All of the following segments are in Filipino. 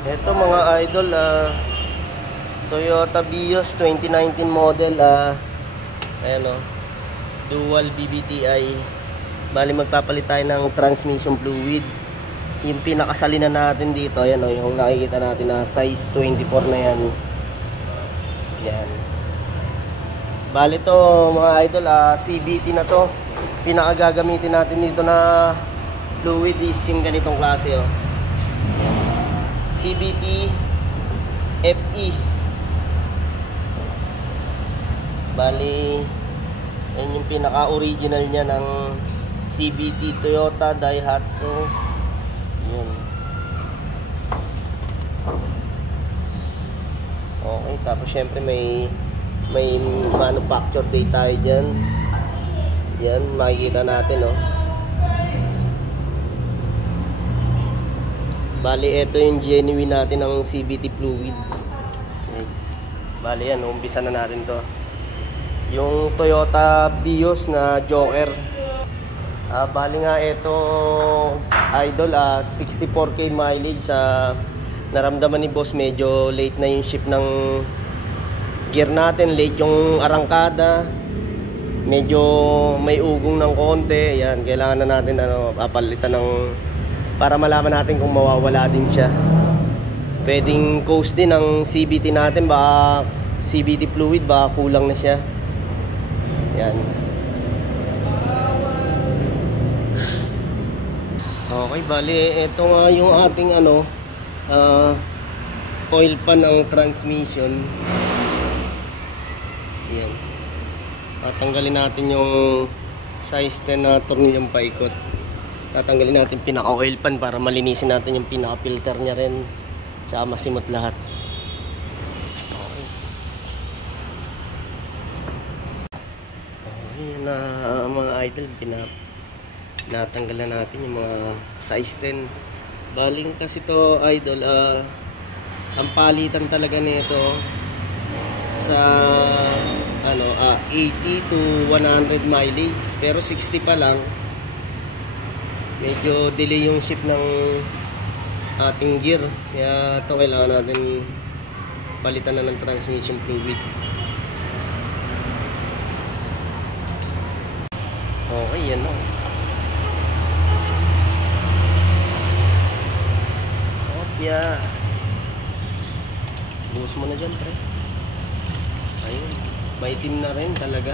Ito mga idol, Toyota Vios 2019 model, ayan o, dual BBTI. Bali magpapalit tayo ng transmission fluid. Yung pinakasalinan natin dito, ayan o, yung nakikita natin na size 24 na yan. Yan. Bali to mga idol, CVT na to. Pinakagagamitin natin dito na fluid is yung ganitong klase o. CVT FE. Bali, yan yung pinaka-original niya ng CVT Toyota Daihatsu. Yun. Okay, tapos syempre may manufacture date tayo dyan. Yan, makikita natin, oh. Bali, ito yung genuine natin ng CVT fluid. Bali, yan, umpisa na natin to. Yung Toyota Vios na Joker. Bali nga, ito idol, 64k mileage. Naramdaman ni boss, medyo late na yung ship ng gear natin. Late yung arangkada. Medyo may ugong ng konti. Yan, kailangan na natin papalitan ng, para malaman natin kung mawawala din siya. Pwedeng coast din ang CVT natin, baka CVT fluid, baka kulang na siya. Yan. Okay, bali ito nga yung ating oil pan ng transmission. Yan. Tatanggalin natin yung size 10 na tornilyong paikot. Tatanggalin natin pinaka-oil pan para malinisin natin yung pinaka-filter niya rin. Tsaka masimot lahat. Okay. Okay na mga idol, natanggalan natin yung mga size 10. Baling kasi to idol, ang palitan talaga nito sa 80 to 100 mileage, pero 60 pa lang. Medyo delay yung ship ng ating gear, kaya ito kailangan natin palitan na ng transmission fluid. Okay, yan o. Yeah. Buhos mo na dyan, pre. Ayun, maitim na rin talaga.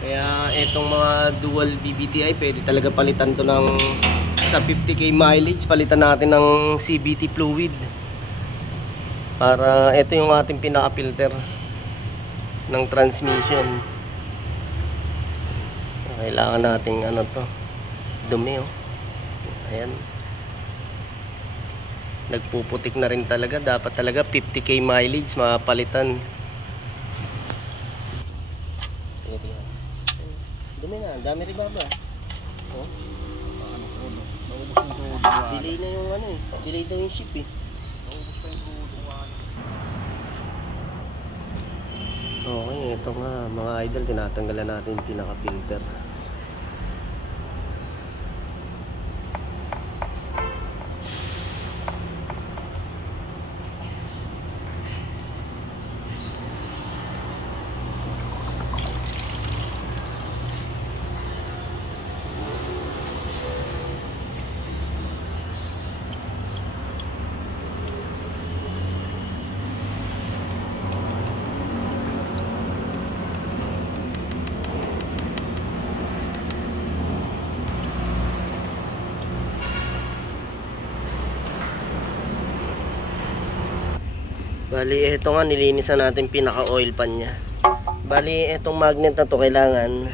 Kaya etong mga dual BBTI, pwede talaga palitan to ng sa 50k mileage, palitan natin ng CVT fluid. Para ito yung ating pinaka-filter ng transmission. Kailangan nating dumi, oh. Ayan. Nagpuputik na rin talaga. Dapat talaga 50k mileage mapalitan. Dumi na, dami rin baba. Oh. Delay na yung delay daw yung ship eh. Okay, ito nga mga idol, tinatanggalan natin yung pinaka-filter. Bali, ito nga nilinisan natin pinaka-oil pan niya. Bali, itong magnet na to kailangan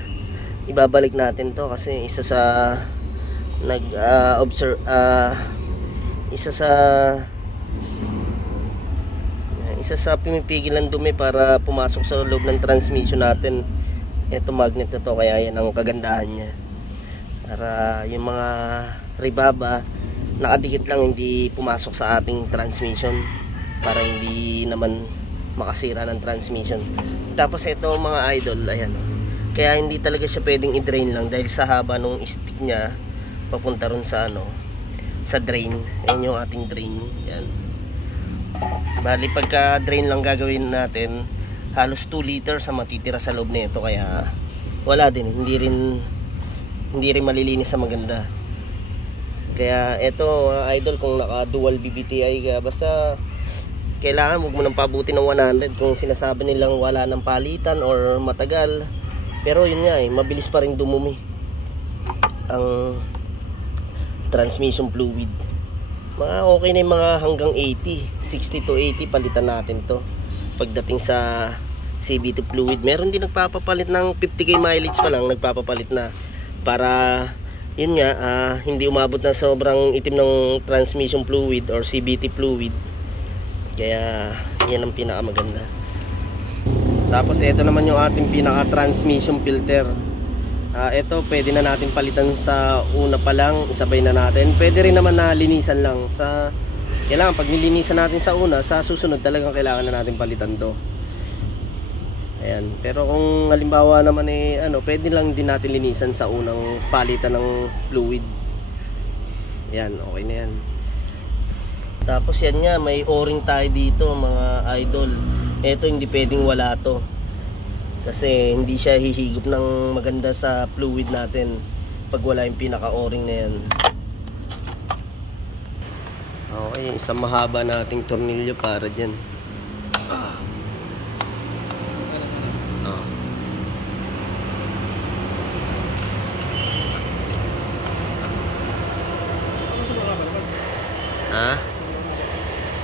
ibabalik natin to kasi isa sa pumipigil ng dumi para pumasok sa loob ng transmission natin. Itong magnet na to, kaya yan ang kagandahan niya. Para yung mga ribaba nakadikit lang, hindi pumasok sa ating transmission, para hindi naman makasira ng transmission. Tapos ito mga idol, ayan, kaya hindi talaga siya pwedeng i-drain lang dahil sa haba nung stick niya papunta ron sa sa drain. Ayan yung ating drain, yan. Bali pagka drain lang gagawin natin, halos 2 liters ang matitira sa loob nito, kaya wala din, hindi rin malilinis sa maganda. Kaya eto idol, kung naka dual BBTI ka, basta kailangan huwag mo nang pabuti ng 100 kung sinasabi nilang wala ng palitan or matagal. Pero yun nga mabilis pa rin dumumi ang transmission fluid. Mga okay na yung mga hanggang 80, 60 to 80 palitan natin to pagdating sa CVT fluid. Meron din nagpapapalit ng 50k mileage pa lang, nagpapapalit na para yun nga hindi umabot na sobrang itim ng transmission fluid or CVT fluid. Kaya yan ang pinakamaganda. Tapos ito naman yung ating pinaka transmission filter. Ito pwede na natin palitan sa una pa lang, isabay na natin. Pwede rin naman na linisan lang. Kailangan pag nilinisan natin sa una, sa susunod talagang kailangan na natin palitan to. Ayan. Pero kung halimbawa naman pwede lang din natin linisan sa unang palitan ng fluid. Ayan, okay na yan. Tapos yan nga, may o-ring tayo dito mga idol. Ito hindi pwedeng wala to, kasi hindi siya hihigop ng maganda sa fluid natin pag wala yung pinaka o-ring na yan. Okay, isang mahaba nating tornilyo para dyan.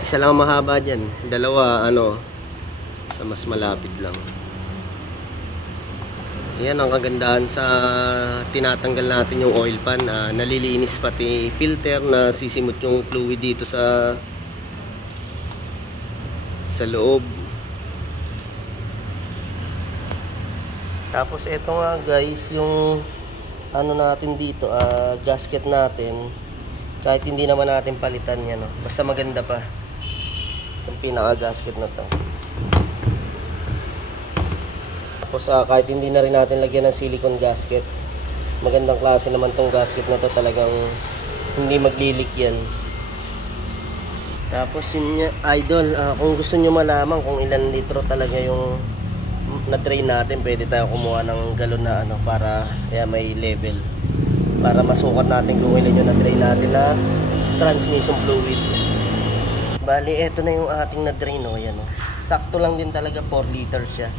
Isa lang mahaba dyan, dalawa sa mas malapit lang. Yan ang kagandahan sa tinatanggal natin yung oil pan. Nalilinis pati filter, na sisimot yung fluid dito sa loob. Tapos eto nga guys, yung natin dito, gasket natin, kahit hindi naman natin palitan yan, basta maganda pa itong pinaka gasket na to. Tapos kahit hindi na rin natin lagyan ng silicone gasket, magandang klase naman tong gasket na to, talagang hindi maglilik yan. Tapos yun nga idol, kung gusto nyo malaman kung ilan litro talaga yung na-drain natin, pwede tayo kumuha ng galon na para may level, para masukat natin kung ilan yung na-drain natin na transmission fluid. Bali eto na yung ating na-drain, yan, sakto lang din talaga, 4 liters siya.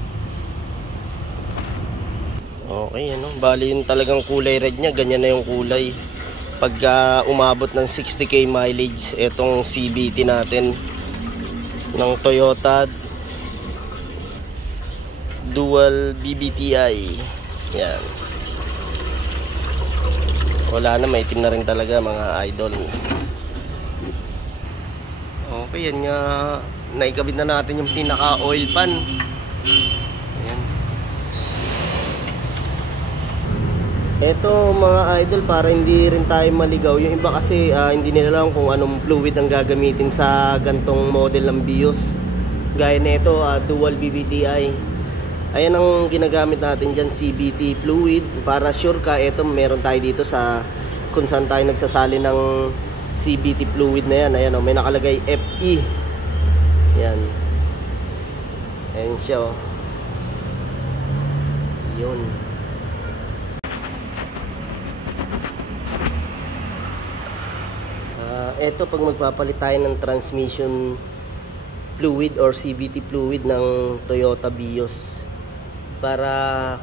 Okay, bali yung talagang kulay red niya, ganyan na yung kulay pag umabot ng 60k mileage. Etong CVT natin ng Toyota dual BBTI, yan. Wala na, maitim na rin talaga mga idol. Okay, yan nga, naikabit na natin yung pinaka oil pan. Ayan. Ito mga idol, para hindi rin tayo maligaw, yung iba kasi hindi nila alam kung anong fluid ang gagamitin sa gantong model ng BIOS. Gaya nito, dual BBTI. Ayan ang ginagamit natin dyan, CVT fluid. Para sure ka, ito meron tayo dito sa kung saan tayo nagsasali ng CVT fluid na yan. Ayan, may nakalagay FE. Yan. Ayan siya, yun. Ito pag magpapalit tayo ng transmission fluid or CVT fluid ng Toyota BIOS, para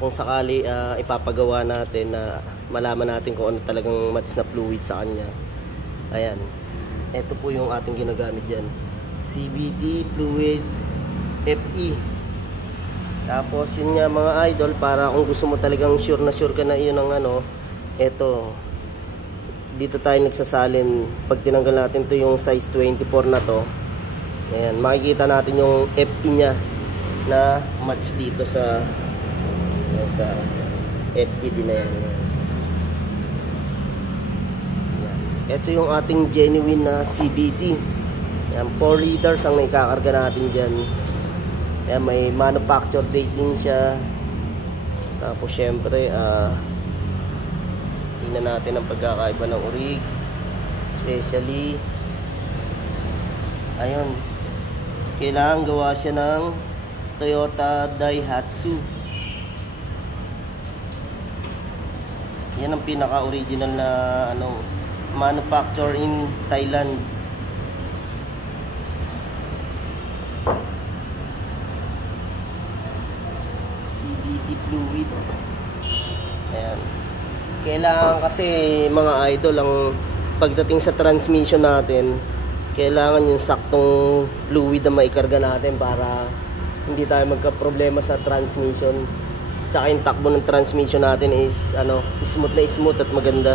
kung sakali ipapagawa natin na malaman natin kung ano talagang match na fluid sa kanya. Ayan, ito po yung ating ginagamit dyan, CVT fluid FE. Tapos yun nga mga idol, para kung gusto mo talagang sure na sure ka na yun ang ito, dito tayo nagsasalin. Pag tinanggal natin to yung size 24 na to, ayan, makikita natin yung FE nya na match dito sa FE din na yan. Ito yung ating genuine na CVT. Ayan, 4 liters ang naikakarga natin dyan. Ayan, may manufacture date din siya. Tapos syempre tingnan natin ang pagkakaiba ng urig, especially ayun, kailangan gawa siya ng Toyota Daihatsu. Yan ang pinaka-original na manufacturer in Thailand. CVT fluid. Ayan. Kailangan kasi mga idol, ang pagdating sa transmission natin, kailangan yung saktong fluid na maikarga natin para hindi tayo magka-problema sa transmission. Tsaka yung takbo ng transmission natin is smooth na smooth at maganda.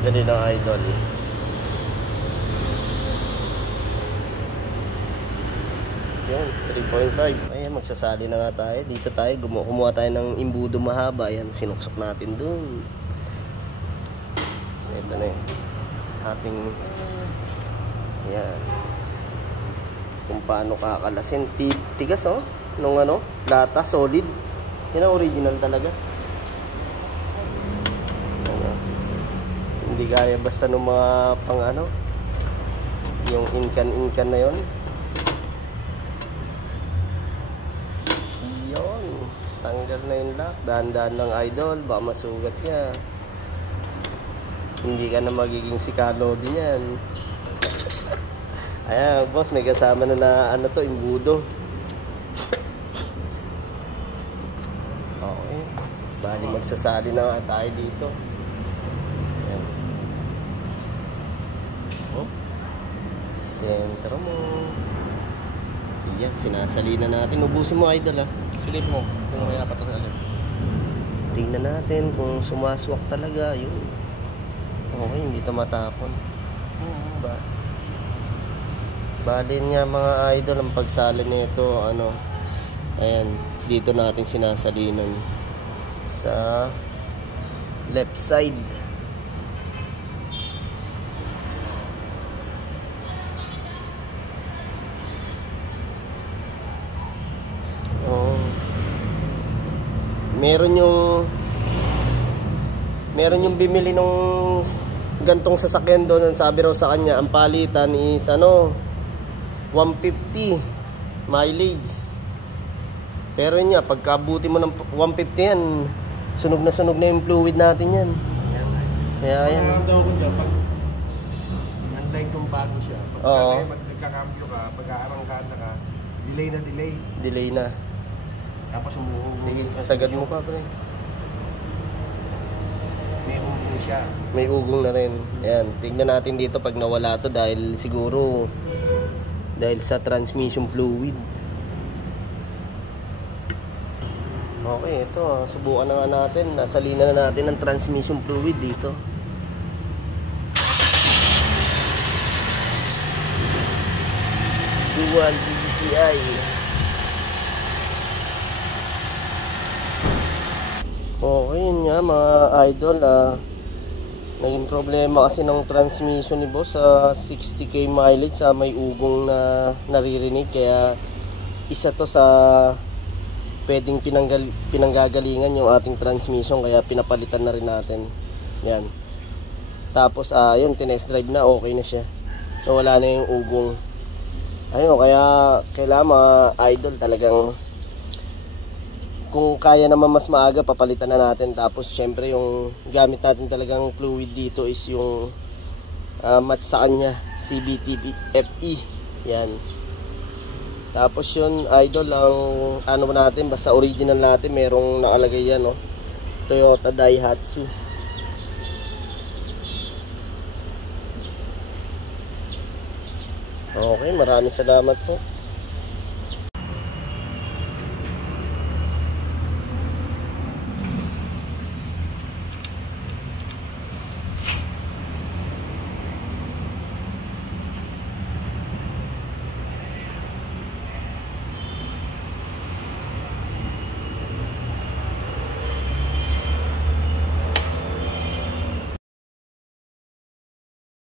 Ganun ang idol. Yun, 3.5. Ayan, magsasali na nga tayo. Dito tayo, kumuha tayo ng imbudo mahaba. Ayan, sinuksok natin dun. So, ito na yun. Ating, ayan. Kung paano kakalasin. Tigas, oh. Nung lata, solid. Yan ang original talaga. Hindi gaya basta nung mga pang yung inkan na yon. Yun, tanggal na yung lock. Dahan-dahan lang idol, baka masugat niya. Hindi ka na magiging sikalo din yan. Ayan boss, may kasama na imbudo. Okay, bali magsasali na nga tayo dito. Sentro mo. Iyan, sinasali na natin. Ubusin mo idol Silip mo kung may napatok na alin. Tingnan natin kung sumaswak talaga. Yun. Okay, hindi ito matapon. Balin nga mga idol, ang pagsali nito ayan, dito natin sinasalinan sa left side. Meron yung bimili nung gantong sasakyan doon. Sabi raw sa kanya, ang palitan is 150 mileage. Pero yun nga, pagkabuti mo ng 150 yan, sunog na yung fluid natin yan. Kaya yan. Ang daw ko dyan, pag unlike itong bago siya, pag nagkakambyo ka, pag-aarangkada ka, delay na. Tapos umuhugong. Sige, sagad mo pa pre. May ugong siya. May ugong na rin. Ayan, tignan natin dito pag nawala to dahil siguro sa transmission fluid. Okay, ito subukan na nga natin. Nasalina na natin ang transmission fluid dito. Dual DCI. Okay, yun nga mga idol, naging problema kasi ng transmission ni boss sa 60k mileage, may ugong na naririnig, kaya isa to sa pwedeng pinanggagalingan yung ating transmission, kaya pinapalitan na rin natin yan. Tapos yun, tinest drive na, okay na siya, so wala na yung ugong. Ayun, kaya kailangan mga idol talagang kung kaya naman mas maaga, papalitan na natin. Tapos syempre yung gamit natin talagang fluid dito is yung match sa kanya, CVT FE. Yan. Tapos yun idol, ang natin, basta original natin, merong nakalagay yan Toyota Daihatsu. Okay, maraming salamat po.